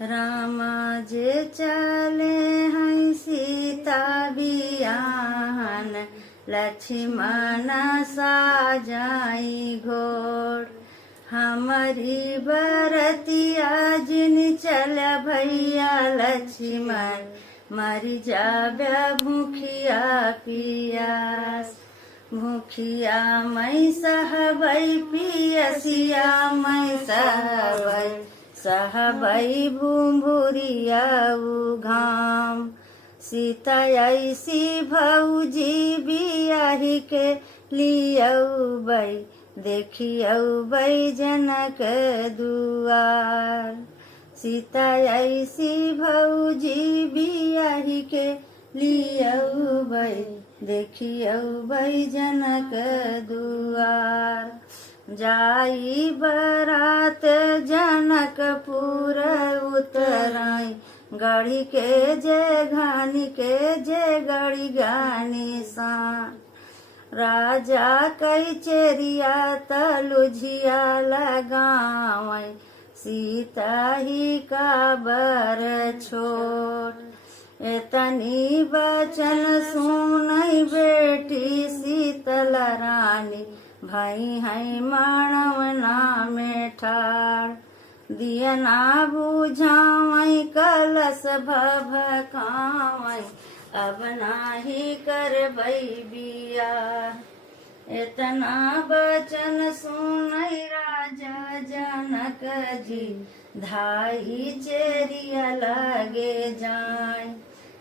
रामा जे चले हैं सीता बियाहन, लक्ष्मण साजाई घोड़। हमारी बरतिया जिन चल भैया लक्ष्मण, मरी जाब्या भूखिया पियास। भूखिया मैं सहबै पियसिया मैं सहबै, सहबै भुम्भुरिया घाम। सीता ऐसी भौजी बियाही के लियबै, देखियबै जनक दुआर। सीता ऐसी भौजी बियाही के लियबै, देखियबै जनक दुआर। जाई बरात जनकपुर उतराई, गढ़ी के जय घानी के जय गढ़ी गानी सान। राजा कई चेरिया तलुझिया लगावै, सीता ही का बर छोट। एतनी बचन सुनई बेटी शीतल रानी, भाई है मानवना में ठाड़। दिया ना बुझावई कलश भभकावई, अब नाही करबै बिया। इतना बचन सुनई राजा जनक जी, धाई चेरिया लगे जाय।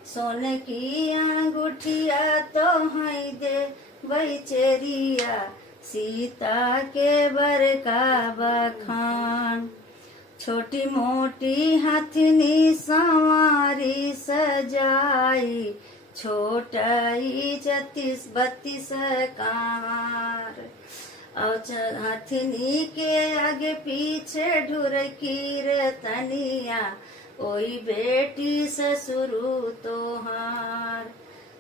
सोने की अंगूठिया तो है दे वही चेरिया, सीता के बरका बखान। छोटी मोटी हथनी संवारी सजाई, छोटाई 36-32 कार। और हथनी के आगे पीछे ढुरकीर तनिया, ओई बेटी ससुरु तोहार।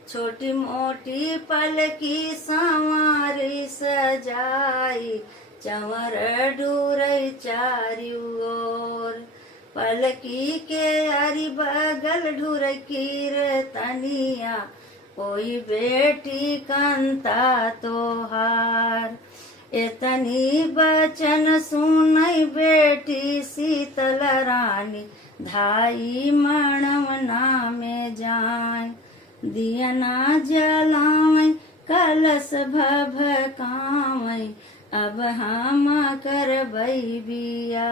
छोटी मोटी पलकी संवारी सजाई, चंवर ढूरई चारू ओर। पलकी के आरी बगल ढुरकीर तनिया, ओई बेटी कंता तोहार। एतनी बचन सुनई बेटी शीतल रानी, धाई मणवना में जाय। दियना जलावै कलश भभकावै, अब हम करबै बिया।